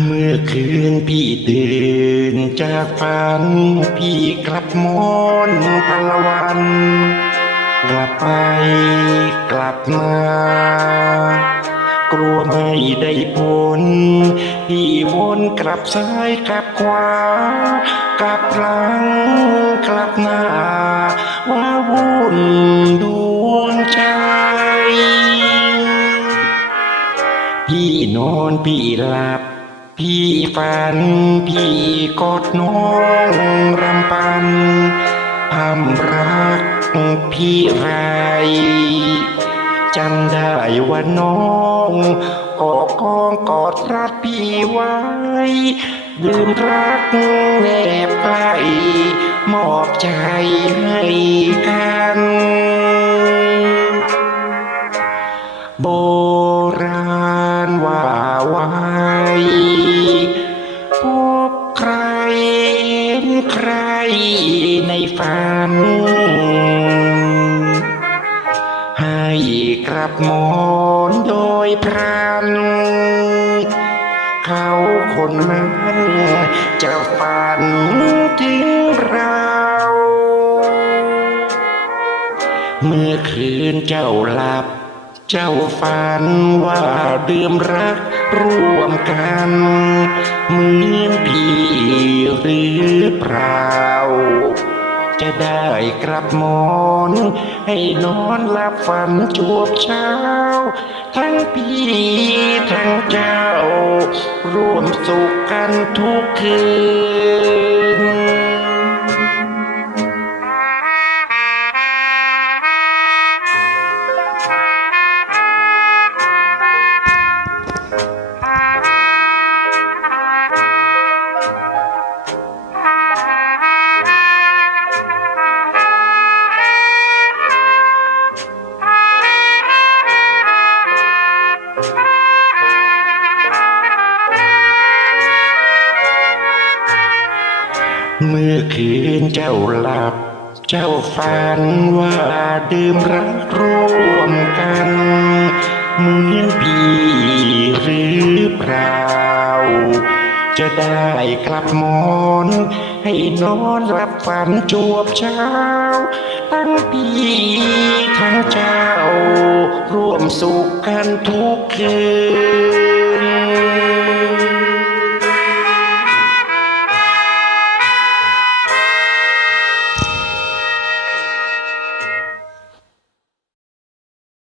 เมื่อคืนพี่ตื่นจากฝัน พี่กลับมอนพลวัน กลับไปกลับมา กลัวไม่ได้ผลพี่วนกลับซ้ายกลับขวา กลับหลังกลับหน้า ว่าวุ่นดวงใจพี่นอนพี่หลับ พี่ฝัน พี่กอดน้องรำพันพำรักพี่ไรจำได้ว่าน้องกอดกองกอดรัดพี่ไว้ลืมรักแนบใกล้มอบใจให้กันโบราณว่าไว้ ใครในฝัน ให้กลับมอนโดยพรัน เขาคนนั้นจะฝันถึงเราเมื่อคืนเจ้าหลับ เจ้าฝันว่าดื่มรักร่วมกัน เหมือนพี่หรือ เปล่า จะได้กลับมอนให้นอนหลับฝันจวบเช้า ทั้งพี่ทั้งเจ้า ร่วมสุขกันทุกคืน เมื่อคืนเจ้าหลับ เจ้าฝันว่าดื่มรักร่วมกันเหมือนพี่หรือเปล่า จะได้กลับมอนให้นอนหลับฝันจวบเช้า ทั้งพี่ทั้งเจ้า ร่วมสุขกันทุกคืน